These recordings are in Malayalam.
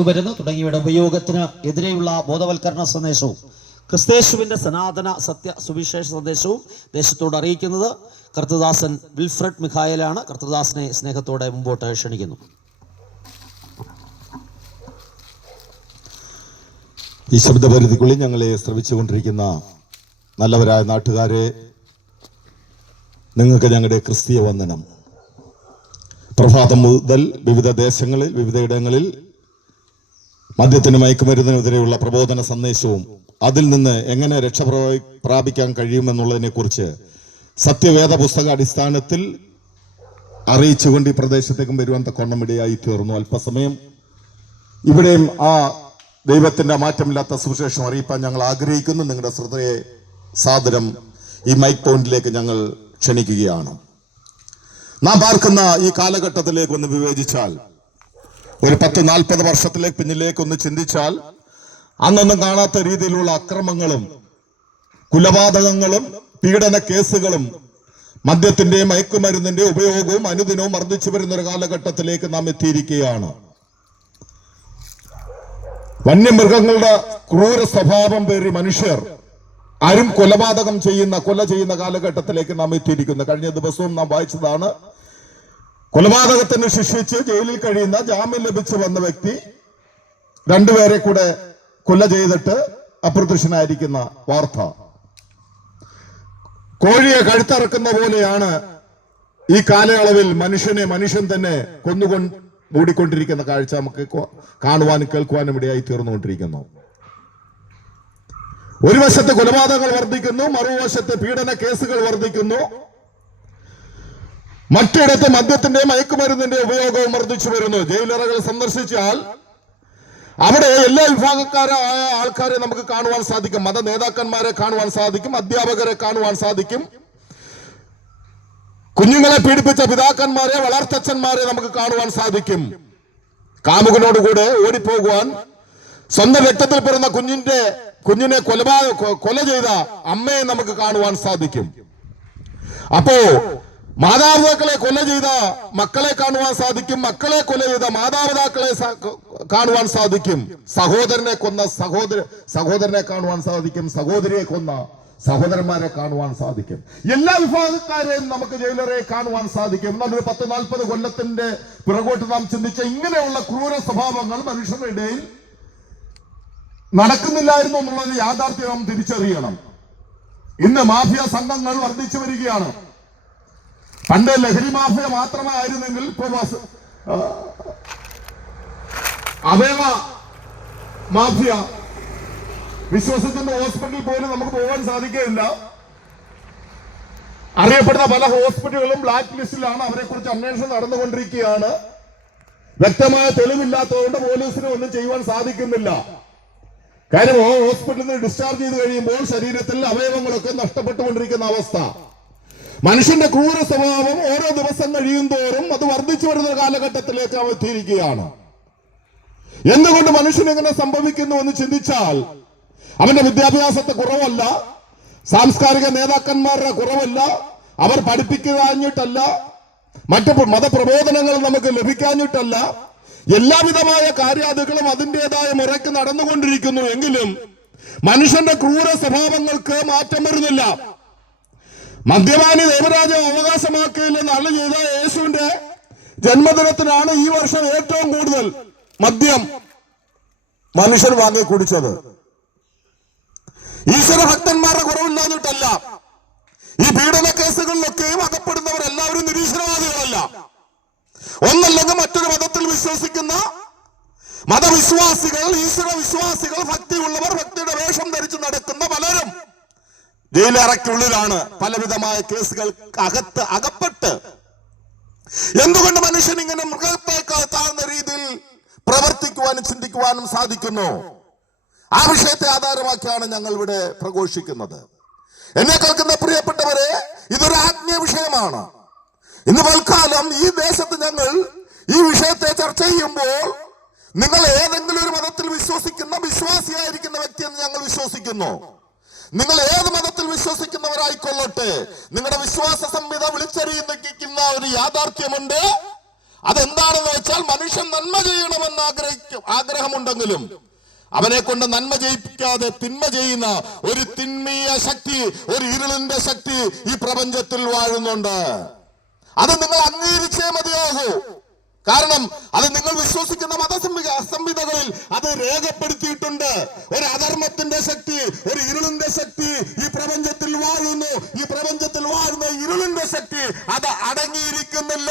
വരുന്നു തുടങ്ങിയവയുടെ ഉപയോഗത്തിന് എതിരെയുള്ള ബോധവൽക്കരണ സന്ദേശവും ക്രിസ്തേശുവിന്റെ സനാതന സത്യ സുവിശേഷ സന്ദേശവും ദേശത്തോട് അറിയിക്കുന്നത് കർത്തദാസൻ വിൽഫ്രഡ് മിഖായലാണ്. കർത്തദാസനെ സ്നേഹത്തോടെ മുമ്പോട്ട് ക്ഷണിക്കുന്നു. ഈ ശബ്ദപരിധിക്കുള്ളിൽ ഞങ്ങളെ ശ്രമിച്ചുകൊണ്ടിരിക്കുന്ന നല്ലവരായ നാട്ടുകാരെ നിങ്ങൾക്ക് ഞങ്ങളുടെ ക്രിസ്തീയ വന്ദനം. പ്രഭാതം മുതൽ വിവിധ ദേശങ്ങളിൽ വിവിധ ഇടങ്ങളിൽ മദ്യത്തിന് മയക്കുമരുന്നിനെതിരെയുള്ള പ്രബോധന സന്ദേശവും അതിൽ നിന്ന് എങ്ങനെ രക്ഷ പ്രാപിക്കാൻ കഴിയുമെന്നുള്ളതിനെ കുറിച്ച് സത്യവേദ പുസ്തക അടിസ്ഥാനത്തിൽ അറിയിച്ചുകൊണ്ട് ഈ പ്രദേശത്തേക്കും വരുവാൻ തക്കോണം തീർന്നു. അല്പസമയം ഇവിടെയും ആ ദൈവത്തിന്റെ മാറ്റമില്ലാത്ത സുവിശേഷം അറിയിപ്പാൻ ഞങ്ങൾ ആഗ്രഹിക്കുന്നു. നിങ്ങളുടെ ശ്രദ്ധയെ സാദരം ഈ മൈക്ക് പോയിന്റിലേക്ക് ഞങ്ങൾ ക്ഷണിക്കുകയാണ്. നാം പാർക്കുന്ന ഈ കാലഘട്ടത്തിലേക്ക് ഒന്ന് വിവേചിച്ചാൽ ഒരു പത്ത് നാൽപ്പത് വർഷത്തിലേക്ക് പിന്നിലേക്ക് ഒന്ന് ചിന്തിച്ചാൽ അന്നൊന്നും കാണാത്ത രീതിയിലുള്ള അക്രമങ്ങളും കുലപാതകങ്ങളും പീഡന കേസുകളും മദ്യത്തിന്റെയും മയക്കുമരുന്നിന്റെ ഉപയോഗവും അനുദിനവും വർദ്ധിച്ചു വരുന്ന ഒരു കാലഘട്ടത്തിലേക്ക് നാം എത്തിയിരിക്കുകയാണ്. വന്യമൃഗങ്ങളുടെ ക്രൂര സ്വഭാവം പേറി മനുഷ്യർ ആരും കൊലപാതകം ചെയ്യുന്ന കൊല ചെയ്യുന്ന കാലഘട്ടത്തിലേക്ക് നാം എത്തിയിരിക്കുന്നു. കഴിഞ്ഞ ദിവസവും നാം വായിച്ചതാണ് കൊലപാതകത്തിന് ശിക്ഷിച്ച് ജയിലിൽ കഴിയുന്ന ജാമ്യം ലഭിച്ചു വന്ന വ്യക്തി രണ്ടുപേരെ കൂടെ കൊല ചെയ്തിട്ട് അപ്രത്യക്ഷനായിരിക്കുന്ന വാർത്ത. കോഴിയെ കഴുത്തറക്കുന്ന പോലെയാണ് ഈ കാലയളവിൽ മനുഷ്യനെ മനുഷ്യൻ തന്നെ കൊന്നുകൊണ്ട് മൂടിക്കൊണ്ടിരിക്കുന്ന കാഴ്ച നമുക്ക് കാണുവാനും കേൾക്കുവാനും ഇടയായി തീർന്നുകൊണ്ടിരിക്കുന്നു. ഒരു വശത്ത് കൊലപാതകങ്ങൾ വർദ്ധിക്കുന്നു മറുവശത്ത് പീഡന കേസുകൾ വർദ്ധിക്കുന്നു. മറ്റിടത്ത് മദ്യത്തിന്റെ മയക്കുമരുന്നിന്റെ ഉപയോഗവും വർദ്ധിച്ചു വരുന്നു. ജയിലറകൾ സന്ദർശിച്ചാൽ അവിടെ എല്ലാ വിഭാഗക്കാരായ ആൾക്കാരെ നമുക്ക് കാണുവാൻ സാധിക്കും. മത നേതാക്കന്മാരെ കാണുവാൻ സാധിക്കും. അധ്യാപകരെ കാണുവാൻ സാധിക്കും. കുഞ്ഞുങ്ങളെ പീഡിപ്പിച്ച പിതാക്കന്മാരെ വളർത്തച്ഛന്മാരെ നമുക്ക് കാണുവാൻ സാധിക്കും. കാമുകനോടുകൂടെ ഓടിപ്പോകുവാൻ സ്വന്തം രക്തത്തിൽ പിറന്ന കുഞ്ഞിന്റെ കുഞ്ഞിനെ കൊലപാ കൊല ചെയ്ത അമ്മയെ നമുക്ക് കാണുവാൻ സാധിക്കും. അപ്പോ മാതാപിതാക്കളെ കൊല ചെയ്ത മക്കളെ കാണുവാൻ സാധിക്കും. മക്കളെ കൊല ചെയ്ത മാതാപിതാക്കളെ കാണുവാൻ സാധിക്കും. സഹോദരനെ കൊന്ന സഹോദര സഹോദരനെ കാണുവാൻ സാധിക്കും. സഹോദരിയെ കൊന്ന സഹോദരന്മാരെ കാണുവാൻ സാധിക്കും. എല്ലാ വിഭാഗക്കാരെയും നമുക്ക് ജയിലറെ കാണുവാൻ സാധിക്കും. എന്നാൽ ഒരു പത്ത് നാൽപ്പത് കൊല്ലത്തിന്റെ പിറകോട്ട് നാം ചിന്തിച്ച ഇങ്ങനെയുള്ള ക്രൂര സ്വഭാവങ്ങൾ മനുഷ്യരുടെ ഇടയിൽ നടക്കുന്നില്ലായിരുന്നു എന്നുള്ളത് യാഥാർത്ഥ്യം നാം തിരിച്ചറിയണം. ഇന്ന് മാഫിയ സംഘങ്ങൾ വർദ്ധിച്ചു വരികയാണ്. പണ്ട് ലഹരി മാഫിയ മാത്രമായിരുന്നെങ്കിൽ ഇപ്പൊ വസ്- അവയവ മാഫിയ വിശ്വസിക്കുന്ന ഹോസ്പിറ്റലിൽ പോലും നമുക്ക് പോകാൻ സാധിക്കുകയില്ല. അറിയപ്പെടുന്ന പല ഹോസ്പിറ്റലുകളും ബ്ലാക്ക് ലിസ്റ്റിലാണ് അവരെ കുറിച്ച് അന്വേഷണം നടന്നുകൊണ്ടിരിക്കുകയാണ്. വ്യക്തമായ തെളിവില്ലാത്തതുകൊണ്ട് പോലീസിന് ഒന്നും ചെയ്യുവാൻ സാധിക്കുന്നില്ല. കാര്യം ഹോസ്പിറ്റലിൽ നിന്ന് ഡിസ്ചാർജ് ചെയ്ത് കഴിയുമ്പോൾ ശരീരത്തിൽ അവയവങ്ങളൊക്കെ നഷ്ടപ്പെട്ടുകൊണ്ടിരിക്കുന്ന അവസ്ഥ. മനുഷ്യന്റെ ക്രൂര സ്വഭാവം ഓരോ ദിവസം കഴിയും തോറും അത് വർദ്ധിച്ചു വരുന്ന കാലഘട്ടത്തിലേക്ക് അവ എത്തിയിരിക്കുകയാണ്. എന്തുകൊണ്ട് മനുഷ്യൻ എങ്ങനെ സംഭവിക്കുന്നു എന്ന് ചിന്തിച്ചാൽ അവന്റെ വിദ്യാഭ്യാസത്തെ കുറവല്ല സാംസ്കാരിക നേതാക്കന്മാരുടെ കുറവല്ല അവർ പഠിപ്പിക്കാഞ്ഞിട്ടല്ല മറ്റ് മതപ്രബോധനങ്ങൾ നമുക്ക് ലഭിക്കാഞ്ഞിട്ടല്ല എല്ലാവിധമായ കാര്യാദികളും അതിന്റെതായ മുറയ്ക്ക് നടന്നുകൊണ്ടിരിക്കുന്നു എങ്കിലും മനുഷ്യന്റെ ക്രൂര സ്വഭാവങ്ങൾക്ക് മാറ്റം വരുന്നില്ല. മദ്യപാനി ദേവരാജം അവകാശമാക്കിയില്ലെന്ന് അള്ള ചെയ്ത യേശുവിന്റെ ജന്മദിനത്തിനാണ് ഈ വർഷം ഏറ്റവും കൂടുതൽ മദ്യം മനുഷ്യർ വാങ്ങി കുടിച്ചത്. ഈശ്വര ഭക്തന്മാരുടെ കുറവില്ലാഞ്ഞിട്ടല്ല ഈ പീഡന കേസുകളിലൊക്കെയും അകപ്പെടുന്നവർ എല്ലാവരും നിരീശ്വരവാദികളല്ല. ഒന്നല്ലെങ്കിൽ മറ്റൊരു മതത്തിൽ വിശ്വസിക്കുന്ന മതവിശ്വാസികൾ ഈശ്വര വിശ്വാസികൾ ഭക്തിയുള്ളവർ ഭക്തിയുടെ വേഷം ധരിച്ച് നടക്കുന്ന പലരും ജയിലറയ്ക്കുള്ളിലാണ് പലവിധമായ കേസുകൾ അകത്ത് അകപ്പെട്ട്. എന്തുകൊണ്ട് മനുഷ്യൻ ഇങ്ങനെ മൃഗത്തേക്കാൾ താഴ്ന്ന രീതിയിൽ പ്രവർത്തിക്കുവാനും ചിന്തിക്കുവാനും സാധിക്കുന്നു? ആ വിഷയത്തെ ആധാരമാക്കിയാണ് ഞങ്ങൾ ഇവിടെ പ്രഘോഷിക്കുന്നത്. എന്നെ കേൾക്കുന്ന പ്രിയപ്പെട്ടവരെ ഇതൊരു ആത്മീയ വിഷയമാണ്. ഇന്ന് തൽക്കാലം ഈ ദേശത്ത് ഞങ്ങൾ ഈ വിഷയത്തെ ചർച്ച ചെയ്യുമ്പോൾ നിങ്ങൾ ഏതെങ്കിലും ഒരു മതത്തിൽ വിശ്വസിക്കുന്ന വിശ്വാസിയായിരിക്കുന്ന വ്യക്തി എന്ന് ഞങ്ങൾ വിശ്വസിക്കുന്നു. നിങ്ങൾ ഏത് മതത്തിൽ വിശ്വസിക്കുന്നവരായിക്കൊള്ളട്ടെ? നിങ്ങളുടെ വിശ്വാസ സംഹിത വിളിച്ചറിയുന്ന ഒരു യാഥാർത്ഥ്യമുണ്ട്. അതെന്താണെന്ന് വെച്ചാൽ മനുഷ്യൻ നന്മ ചെയ്യണമെന്ന് ആഗ്രഹിക്കും ആഗ്രഹമുണ്ടെങ്കിലും അവനെ കൊണ്ട് നന്മ ചെയ്യിപ്പിക്കാതെ തിന്മ ചെയ്യുന്ന ഒരു തിന്മീയ ശക്തി ഒരു ഇരുളിന്റെ ശക്തി ഈ പ്രപഞ്ചത്തിൽ വാഴുന്നുണ്ട്. അത് നിങ്ങൾ അംഗീകരിച്ചേ മതിയാകൂ. കാരണം അത് നിങ്ങൾ വിശ്വസിക്കുന്ന മത സംഹിതകളിൽ അത് രേഖപ്പെടുത്തിയിട്ടുണ്ട്. ഒരു അധർമ്മത്തിന്റെ ശക്തി ഒരു ഇരുളിന്റെ ശക്തി ഈ പ്രപഞ്ചത്തിൽ വാഴുന്നു. ഈ പ്രപഞ്ചത്തിൽ വാഴുന്ന ഇരുളിന്റെ ശക്തി അത് അടങ്ങിയിരിക്കുന്നില്ല.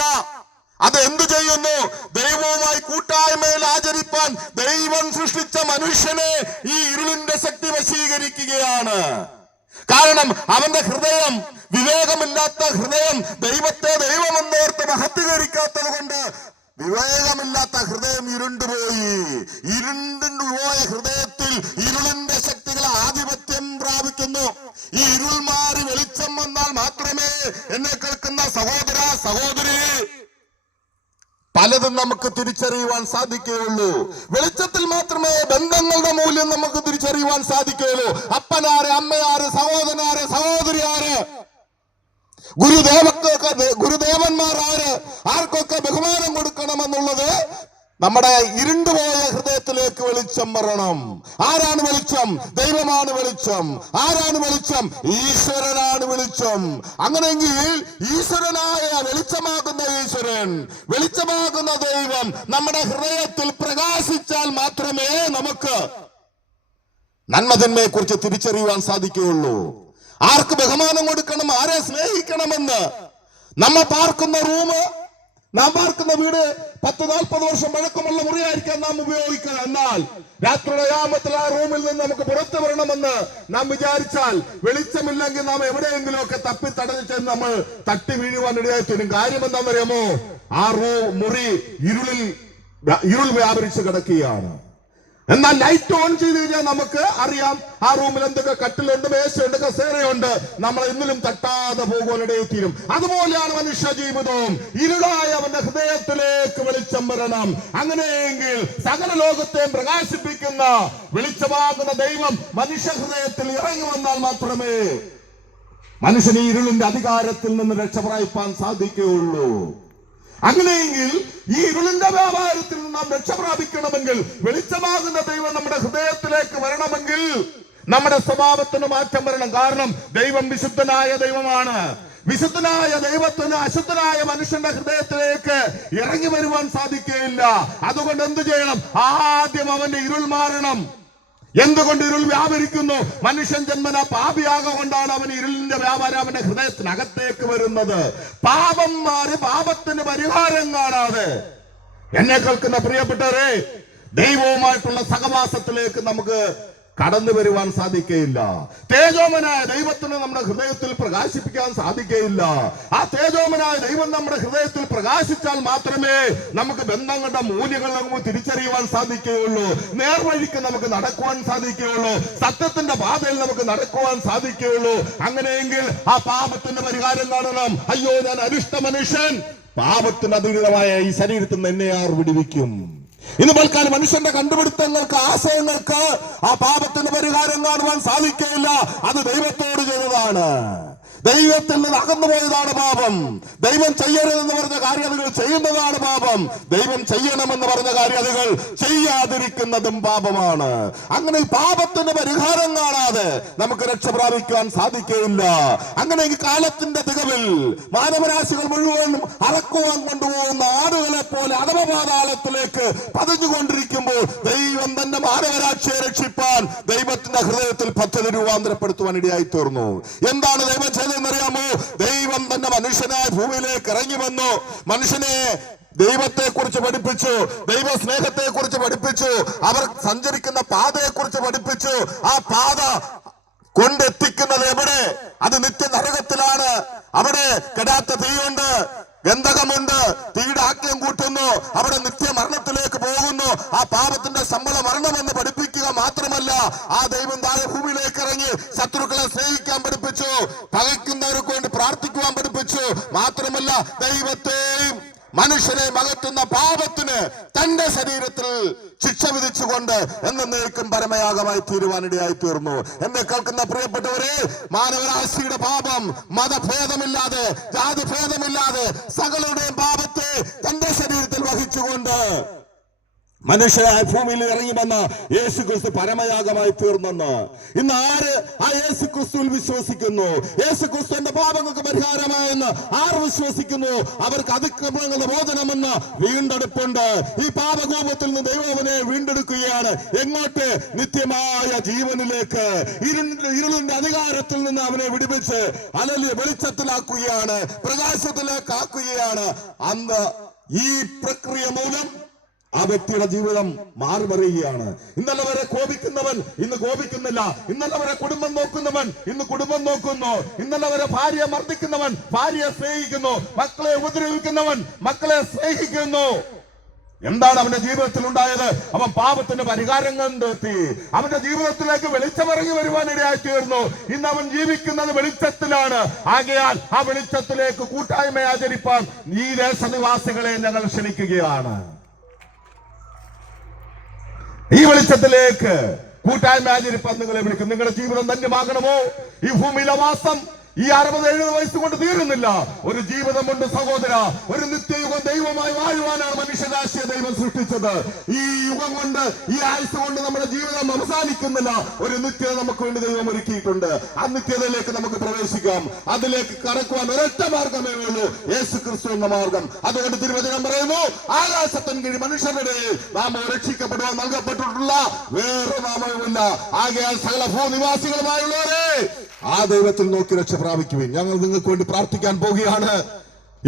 അത് എന്തു ചെയ്യുന്നു? ദൈവവുമായി കൂട്ടായ്മയിൽ ആചരിപ്പാൻ ദൈവം സൃഷ്ടിച്ച മനുഷ്യനെ ഈ ഇരുളിന്റെ ശക്തി വശീകരിക്കുകയാണ്. കാരണം അവന്റെ ഹൃദയം വിവേകമില്ലാത്ത ഹൃദയം ദൈവത്തെ ദൈവമെന്നോർത്ത് മഹത്വീകരിക്കാത്തത് കൊണ്ട് വിവേകമില്ലാത്ത ഹൃദയം ഇരുണ്ടുപോയി. ഇരുണ്ടുപോയ ഹൃദയത്തിൽ ഇരുളിന്റെ ശക്തികൾ ആധിപത്യം പ്രാപിക്കുന്നു. ഈ ഇരുൾ മാറി വെളിച്ചം വന്നാൽ മാത്രമേ എന്നെ കേൾക്കുന്ന സഹോദര സഹോദരി പലതും നമുക്ക് തിരിച്ചറിയുവാൻ സാധിക്കുകയുള്ളൂ. വെളിച്ചത്തിൽ മാത്രമേ ബന്ധങ്ങളുടെ മൂല്യം നമുക്ക് തിരിച്ചറിയുവാൻ സാധിക്കുകയുള്ളൂ. അപ്പനാര് അമ്മയാര് സഹോദരനാര് സഹോദരിയാര് ഗുരുദേവക്കൊക്കെ ഗുരുദേവന്മാർ ആര്? ആർക്കൊക്കെ ബഹുമാനം കൊടുക്കണമെന്നുള്ളത് നമ്മുടെ ഇരുണ്ടുപോയ ഹൃദയത്തിലേക്ക് വെളിച്ചം വരണം. ആരാണ് വെളിച്ചം? ദൈവമാണ് വെളിച്ചം. ആരാണ് വെളിച്ചം? ഈശ്വരനാണ് വെളിച്ചം. അങ്ങനെയെങ്കിൽ ഈശ്വരനായ വെളിച്ചമാകുന്ന ഈശ്വരൻ വെളിച്ചമാകുന്ന ദൈവം നമ്മുടെ ഹൃദയത്തിൽ പ്രകാശിച്ചാൽ മാത്രമേ നമുക്ക് നന്മതിന്മയെ കുറിച്ച് തിരിച്ചറിയുവാൻ സാധിക്കുകയുള്ളൂ. ആർക്ക് ബഹുമാനം കൊടുക്കണം ആരെ സ്നേഹിക്കണമെന്ന്? നമ്മ പാർക്കുന്ന റൂം നാം പാർക്കുന്ന വീട് പത്ത് നാൽപ്പത് വർഷം പഴക്കമുള്ള മുറിയായിരിക്കാം നാം ഉപയോഗിക്കുക. എന്നാൽ രാത്രിയുടെ യാമത്തിൽ ആ റൂമിൽ നിന്ന് നമുക്ക് പുറത്തു വരണമെന്ന് നാം വിചാരിച്ചാൽ വെളിച്ചമില്ലെങ്കിൽ നാം എവിടെയെങ്കിലും ഒക്കെ തപ്പി തടഞ്ഞു ചെന്ന് നമ്മൾ തട്ടി വീഴുവാൻ തീരും കാര്യം എന്താണെന്നറിയാമോ? ആ റൂ മുറി ഇരുളിൽ ഇരുൾ വ്യാപരിച്ച് കിടക്കുകയാണ്. എന്നാൽ ലൈറ്റ് ഓൺ ചെയ്ത് കഴിഞ്ഞാൽ നമുക്ക് അറിയാം ആ റൂമിൽ എന്തൊക്കെ കട്ടിലുണ്ട് മേശയുണ്ട് കസേരയുണ്ട് നമ്മൾ എന്നിലും തട്ടാതെ പോകുവാനിടയിൽ തീരും. അതുപോലെയാണ് മനുഷ്യ ജീവിതവും. ഇരുളായ അവന്റെ ഹൃദയത്തിലേക്ക് വെളിച്ചം വരണം. അങ്ങനെയെങ്കിൽ സകല ലോകത്തെയും പ്രകാശിപ്പിക്കുന്ന വെളിച്ചമാകുന്ന ദൈവം മനുഷ്യ ഹൃദയത്തിൽ ഇറങ്ങി വന്നാൽ മാത്രമേ മനുഷ്യന് ഇരുളിന്റെ അധികാരത്തിൽ നിന്ന് രക്ഷപ്രായിപ്പാൻ സാധിക്കുകയുള്ളൂ. അങ്ങനെയെങ്കിൽ ഈ ഇരുളിന്റെ വ്യാപാരത്തിൽ നിന്ന് നാം രക്ഷപ്രാപിക്കണമെങ്കിൽ വെളിച്ചമാകുന്ന ദൈവം നമ്മുടെ ഹൃദയത്തിലേക്ക് വരണമെങ്കിൽ നമ്മുടെ സ്വഭാവത്തിന് മാറ്റം വരണം. കാരണം ദൈവം വിശുദ്ധനായ ദൈവമാണ്. വിശുദ്ധനായ ദൈവത്തിന് അശുദ്ധനായ മനുഷ്യന്റെ ഹൃദയത്തിലേക്ക് ഇറങ്ങി വരുവാൻ സാധിക്കുകയില്ല. അതുകൊണ്ട് എന്തു ചെയ്യണം? ആദ്യം അവന്റെ ഇരുൾ മാറണം. എന്തുകൊണ്ട് ഇരുൾ വ്യാപരിക്കുന്നു? മനുഷ്യൻ ജന്മന പാപിയാകൊണ്ടാണ് അവൻ ഇരുളിന്റെ വ്യാപാരം അവന്റെ ഹൃദയത്തിനകത്തേക്ക് വരുന്നത്. പാപം മാറി പാപത്തിന് പരിഹാരം കാണാതെ. എന്നെ കേൾക്കുന്ന പ്രിയപ്പെട്ടവരെ ദൈവവുമായിട്ടുള്ള സഹവാസത്തിലേക്ക് നമുക്ക് കടന്നു വരുവാൻ സാധിക്കയില്ല. തേജോമനായ ദൈവത്തിന് നമ്മുടെ ഹൃദയത്തിൽ പ്രകാശിപ്പിക്കാൻ സാധിക്കയില്ല. ആ തേജോമനായ ദൈവം നമ്മുടെ ഹൃദയത്തിൽ പ്രകാശിച്ചാൽ മാത്രമേ നമുക്ക് ബന്ധങ്ങളുടെ മൂല്യങ്ങൾ നമുക്ക് തിരിച്ചറിയുവാൻ സാധിക്കുകയുള്ളൂ. നേർവഴിക്ക് നമുക്ക് നടക്കുവാൻ സാധിക്കുകയുള്ളൂ. സത്യത്തിന്റെ പാതയിൽ നമുക്ക് നടക്കുവാൻ സാധിക്കുകയുള്ളൂ. അങ്ങനെയെങ്കിൽ ആ പാപത്തിന്റെ പരിഹാരം കാണണം. അയ്യോ ഞാൻ അരിഷ്ട മനുഷ്യൻ. പാപത്തിന് അതീതമായ ഈ ശരീരത്തിൽ നിന്ന് എന്നെ ആർ വിടുവിക്കും. ഇന്ന് പൽക്കാലം മനുഷ്യന്റെ കണ്ടുപിടുത്തങ്ങൾക്ക് ആശയങ്ങൾക്ക് ആ പാപത്തിന് പരിഹാരം കാണുവാൻ സാധിക്കുകയില്ല അത് ദൈവത്തോട് ചെയ്തതാണ്. ദൈവത്തിൽ നിന്ന് അകന്നുപോയതാണ് പാപം. ദൈവം ചെയ്യരുതെന്ന് പറഞ്ഞ കാര്യതകൾ ചെയ്യുന്നതാണ് പാപം. ദൈവം ചെയ്യണമെന്ന് പറഞ്ഞ കാര്യതകൾ ചെയ്യാതിരിക്കുന്നതും പാപമാണ്. അങ്ങനെ പാപത്തിന് പരിഹാരം കാണാതെ നമുക്ക് രക്ഷ പ്രാപിക്കാൻ സാധിക്കുകയില്ല അങ്ങനെ ഈ കാലത്തിന്റെ തികവിൽ മാനവരാശികൾ മുഴുവൻ അറക്കുവാൻ കൊണ്ടുപോകുന്ന പോലെ അധമപാതാളത്തിലേക്ക് പതിഞ്ഞുകൊണ്ടിരിക്കുമ്പോൾ ദൈവം തന്നെ മാനവരാക്ഷിയെ രക്ഷിപ്പാൻ ദൈവത്തിന്റെ ഹൃദയത്തിൽ പദ്ധതി രൂപാന്തരപ്പെടുത്തുവാൻ ഇടയായി തീർന്നു എന്താണ് ദൈവം ചെയ്തതെന്നറിയാമോ ദൈവം തന്നെ മനുഷ്യനായ ഭൂമിയിലേക്ക് ഇറങ്ങി വന്നു. മനുഷ്യനെ ദൈവത്തെ കുറിച്ച് പഠിപ്പിച്ചു ദൈവ സ്നേഹത്തെ കുറിച്ച് പഠിപ്പിച്ചു അവർ സഞ്ചരിക്കുന്ന പാതയെ കുറിച്ച് പഠിപ്പിച്ചു. ആ പാത കൊണ്ടെത്തിക്കുന്നത് എവിടെ? അത് നിത്യ നരകത്തിലാണ് അവിടെ കെടാത്ത തീയുണ്ട് ഗന്ധകമുണ്ട് അവിടെ നിത്യമരണത്തിലേക്ക് പോകുന്നു. ആ പാപത്തിന്റെ ശമ്പള മരണമെന്ന് പഠിപ്പിക്കുക മാത്രമല്ല ആ ദൈവം താഴെ ഭൂമിയിലേക്ക് ഇറങ്ങി ശത്രുക്കളെ സ്നേഹിക്കാൻ പഠിപ്പിച്ചു പകയ്ക്കുന്നവർക്ക് വേണ്ടി പ്രാർത്ഥിക്കുവാൻ പഠിപ്പിച്ചു. മാത്രമല്ല ദൈവത്തെയും മനുഷ്യനെ മകറ്റുന്ന പാപത്തിന് തന്റെ ശരീരത്തിൽ ശിക്ഷ വിധി വിധിച്ചുകൊണ്ട് എന്നേക്കും പരമയാഗമായി തീരുവാനിടയായി തീർന്നു. എന്നെ കേൾക്കുന്ന പ്രിയപ്പെട്ടവരെ മാനവരാശിയുടെ പാപം മതഭേദമില്ലാതെ ജാതിഭേദമില്ലാതെ സകലരുടെയും പാപത്തെ തന്റെ ശരീരത്തിൽ വഹിച്ചുകൊണ്ട് മനുഷ്യരായ ഭൂമിയിൽ ഇറങ്ങി വന്ന യേശു ക്രിസ്തു പരമയാഗമായി തീർന്നെന്ന്. ഇന്ന് ആര് ആ യേശു ക്രിസ്തുവിൽ വിശ്വസിക്കുന്നു? യേശു ക്രിസ്തു എന്റെ പാപങ്ങൾക്ക് പരിഹാരമായെന്ന് ആർ വിശ്വസിക്കുന്നു? അവർക്ക് അതിക്രമങ്ങളുടെ ബോധനമെന്ന് വീണ്ടെടുപ്പുണ്ട്. ഈ പാപകോപത്തിൽ നിന്ന് ദൈവവനെ വീണ്ടെടുക്കുകയാണ്. എങ്ങോട്ട്? നിത്യമായ ജീവനിലേക്ക്. ഇരുളിന്റെ അധികാരത്തിൽ നിന്ന് അവനെ വിടുവിച്ച് അലലി വെളിച്ചത്തിലാക്കുകയാണ് പ്രകാശത്തിലേക്ക് ആക്കുകയാണ് അന്ന് ഈ പ്രക്രിയ മൂലം ആ വ്യക്തിയുടെ ജീവിതം മാറി മറിയുകയാണ് ഇന്നലെ വരെ കോപിക്കുന്നവൻ ഇന്ന് കോപിക്കുന്നില്ല. ഇന്നലെ വരെ കുടുംബം നോക്കുന്നവൻ ഇന്ന് കുടുംബം നോക്കുന്നു. ഇന്നലെ വരെ ഭാര്യയെ മർദ്ദിക്കുന്നവൻ ഭാര്യയെ സ്നേഹിക്കുന്നു. മക്കളെ ഉപദ്രവിക്കുന്നവൻ മക്കളെ സ്നേഹിക്കുന്നു. എന്താണ് അവന്റെ ജീവിതത്തിൽ ഉണ്ടായത് അവൻ പാപത്തിന്റെ പരിഹാരം കണ്ടെത്തി. അവന്റെ ജീവിതത്തിലേക്ക് വെളിച്ചമിറങ്ങി വരുവാൻ ഇടയായി തീർന്നു ഇന്ന് അവൻ ജീവിക്കുന്നത് വെളിച്ചത്തിലാണ്. ആകയാൽ ആ വെളിച്ചത്തിലേക്ക് കൂട്ടായ്മ ആചരിപ്പാൻ ഈ ദേശനിവാസികളെ ഞങ്ങൾ ക്ഷണിക്കുകയാണ്. ഈ വെളിച്ചത്തിലേക്ക് കൂട്ടായ്മ ആചരിപ്പാൻ നിങ്ങളെ വിളിക്കും. നിങ്ങളുടെ ജീവിതം ധന്യമാകണമോ? ഈ ഭൂമിയിലെ വാസം ഈ അറുപത് എഴുപത് വയസ്സ് കൊണ്ട് തീരുന്നില്ല. ഒരു ജീവിതം കൊണ്ട് സഹോദര ഒരു നിത്യയുഗം ദൈവമായി വാഴുവാനാണ് മനുഷ്യരാശിയെ ദൈവം സൃഷ്ടിച്ചത്. ഈ യുഗം കൊണ്ട് ഈ ആയുസ് കൊണ്ട് നമ്മുടെ ജീവിതം അവസാനിക്കുന്നില്ല. ഒരു നിത്യത നമുക്ക് വേണ്ടി ദൈവം ഒരുക്കിയിട്ടുണ്ട്. ആ നിത്യതയിലേക്ക് നമുക്ക് പ്രവേശിക്കാം. അതിലേക്ക് കടക്കുവാൻ ഒരൊറ്റ മാർഗമേ ഉള്ളൂ. യേശു ക്രിസ്തു എന്ന മാർഗം. അതുകൊണ്ട് തിരുവചനം പറയുന്നു ആകാശത്തിൻ കീഴ് മനുഷ്യരുടെ നാം രക്ഷിക്കപ്പെടുവാൻ നൽകപ്പെട്ടിട്ടുള്ള വേറെ നാമവുമില്ല. ആകയാൽ സകല ഭൂനിവാസികളുമായുള്ളവരെ ആ ദൈവത്തിൽ നോക്കി രക്ഷ പ്രാപിക്കുവിൻ. ഞങ്ങൾ നിങ്ങൾക്ക് വേണ്ടി പ്രാർത്ഥിക്കാൻ പോവുകയാണ്.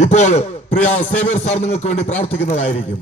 ഇപ്പോൾ പ്രിയ സേവ്യർ സാർ നിങ്ങൾക്ക് വേണ്ടി പ്രാർത്ഥിക്കുന്നതായിരിക്കും.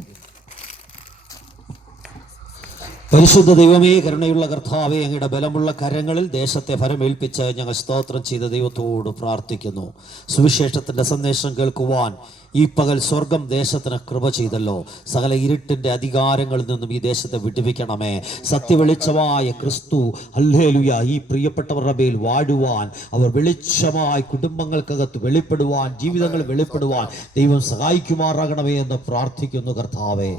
പരിശുദ്ധ ദൈവമേ കരുണയുള്ള കർത്താവെ അങ്ങയുടെ ബലമുള്ള കരങ്ങളിൽ ദേശത്തെ ഫലമേൽപ്പിച്ച് ഞങ്ങൾ സ്തോത്രം ചെയ്ത ദൈവത്തോട് പ്രാർത്ഥിക്കുന്നു. സുവിശേഷത്തിന്റെ സന്ദേശം കേൾക്കുവാൻ ഈ പകൽ സ്വർഗം ദേശത്തിന് കൃപ ചെയ്തല്ലോ. സകല ഇരുട്ടിന്റെ അധികാരങ്ങളിൽ നിന്നും ഈ ദേശത്തെ വിടുവിക്കണമേ. സത്യവെളിച്ചമായ ക്രിസ്തു അല്ലേലുയ ഈ പ്രിയപ്പെട്ടവരുടെ മേൽ വാഴുവാൻ അവർ വെളിച്ചമായി കുടുംബങ്ങൾക്കകത്ത് വെളിപ്പെടുവാൻ ജീവിതങ്ങൾ വെളിപ്പെടുവാൻ ദൈവം സഹായിക്കുമാറാകണമേ എന്ന് പ്രാർത്ഥിക്കുന്നു കർത്താവേ.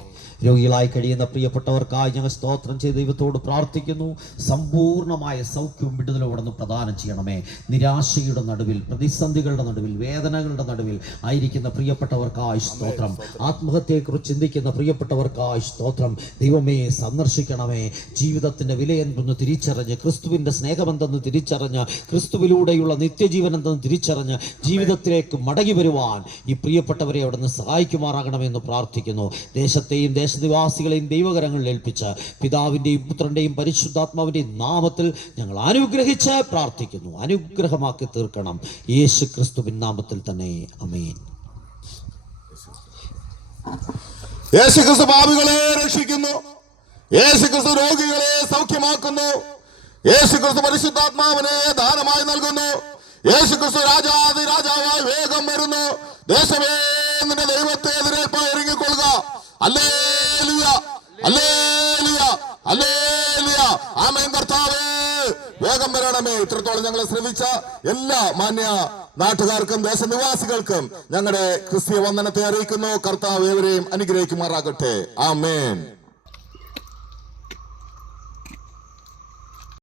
രോഗികളായി കഴിയുന്ന പ്രിയപ്പെട്ടവർക്കായി ഞങ്ങൾ സ്തോത്രം ചെയ്ത് ദൈവത്തോട് പ്രാർത്ഥിക്കുന്നു. സമ്പൂർണമായ സൗഖ്യവും വിടുതലും അവിടെ നിന്ന് പ്രദാനം ചെയ്യണമേ. നിരാശയുടെ നടുവിൽ പ്രതിസന്ധികളുടെ നടുവിൽ വേദനകളുടെ നടുവിൽ ആയിരിക്കുന്ന പ്രിയപ്പെട്ടവർക്കായി സ്തോത്രം. ആത്മഹത്യയെക്കുറിച്ച് ചിന്തിക്കുന്ന പ്രിയപ്പെട്ടവർക്കായി സ്തോത്രം. ദൈവമേ സന്ദർശിക്കണമേ. ജീവിതത്തിന്റെ വിലയെന്തെന്ന് തിരിച്ചറിഞ്ഞ് ക്രിസ്തുവിന്റെ സ്നേഹമെന്തെന്ന് തിരിച്ചറിഞ്ഞ് ക്രിസ്തുവിലൂടെയുള്ള നിത്യജീവൻ എന്തെന്ന് തിരിച്ചറിഞ്ഞ് ജീവിതത്തിലേക്ക് മടങ്ങി വരുവാൻ ഈ പ്രിയപ്പെട്ടവരെ അവിടെ നിന്ന് സഹായിക്കുമാറാകണമെന്ന് പ്രാർത്ഥിക്കുന്നു. ദേശത്തെയും ദേശനിവാസികളെയും ദൈവകരങ്ങളിൽ ഏൽപ്പിച്ച് പിതാവിന്റെയും പുത്രന്റെയും പരിശുദ്ധാത്മാവിന്റെയും നാമത്തിൽ ഞങ്ങൾ അനുഗ്രഹിച്ച് പ്രാർത്ഥിക്കുന്നു. അനുഗ്രഹമാക്കി തീർക്കണം. യേശു ക്രിസ്തുവിൻ നാമത്തിൽ തന്നെ. അമേൻ യേശുക്രിസ്തു പാപികളെ രക്ഷിക്കുന്നു. യേശുക്രിസ്തു രോഗികളെ സൗഖ്യമാക്കുന്നു. യേശുക്രിസ്തു പരിശുദ്ധാത്മാവിനെ ദാനമായി നൽകുന്നു. യേശുക്രിസ്തു രാജാതി രാജാവായി വേഗം വരുന്നു. ദേശമേ നിന്റെ ദൈവത്തെ എതിരേൽപ്പായി ഇറങ്ങിക്കൊള്ളുക. അല്ലേലുയ കർത്താവേ. വേഗം വരണമേ. ഇത്രത്തോളം ഞങ്ങളെ ശ്രമിച്ച എല്ലാ മാന്യ നാട്ടുകാർക്കും ദേശനിവാസികൾക്കും ഞങ്ങളുടെ ക്രിസ്തീയ വന്ദനത്തെ അറിയിക്കുന്നു. കർത്താവ് ഏവരെയും അനുഗ്രഹിക്കുമാറാകട്ടെ. ആമേൻ.